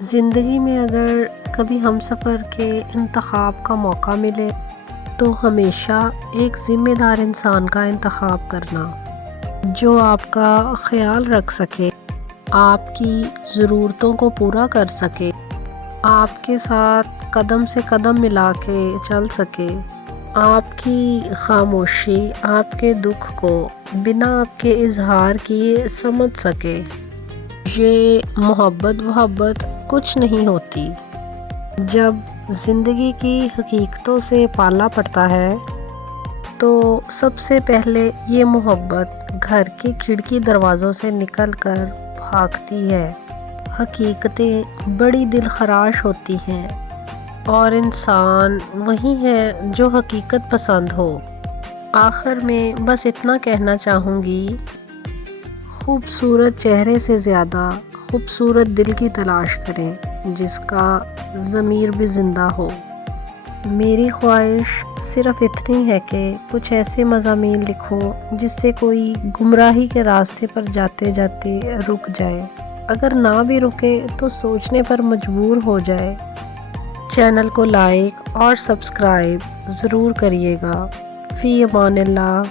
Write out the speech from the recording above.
زندگی میں اگر کبھی ہم سفر کے انتخاب کا موقع ملے تو ہمیشہ ایک ذمہ دار انسان کا انتخاب کرنا جو آپ کا خیال رکھ سکے، آپ کی ضرورتوں کو پورا کر سکے، آپ کے ساتھ قدم سے قدم ملا کے چل سکے، آپ کی خاموشی آپ کے دکھ کو بنا آپ کے اظہار کیے سمجھ سکے۔ یہ محبت کچھ نہیں ہوتی۔ جب زندگی کی حقیقتوں سے پالا پڑتا ہے تو سب سے پہلے یہ محبت گھر کی کھڑکی دروازوں سے نکل کر بھاگتی ہے۔ حقیقتیں بڑی دل خراش ہوتی ہیں اور انسان وہی ہے جو حقیقت پسند ہو۔ آخر میں بس اتنا کہنا چاہوں گی، خوبصورت چہرے سے زیادہ خوبصورت دل کی تلاش کریں جس کا ضمیر بھی زندہ ہو۔ میری خواہش صرف اتنی ہے کہ کچھ ایسے مضامین لکھوں جس سے کوئی گمراہی کے راستے پر جاتے جاتے رک جائے، اگر نہ بھی رکے تو سوچنے پر مجبور ہو جائے۔ چینل کو لائک اور سبسکرائب ضرور کریے گا۔ فی امان اللہ۔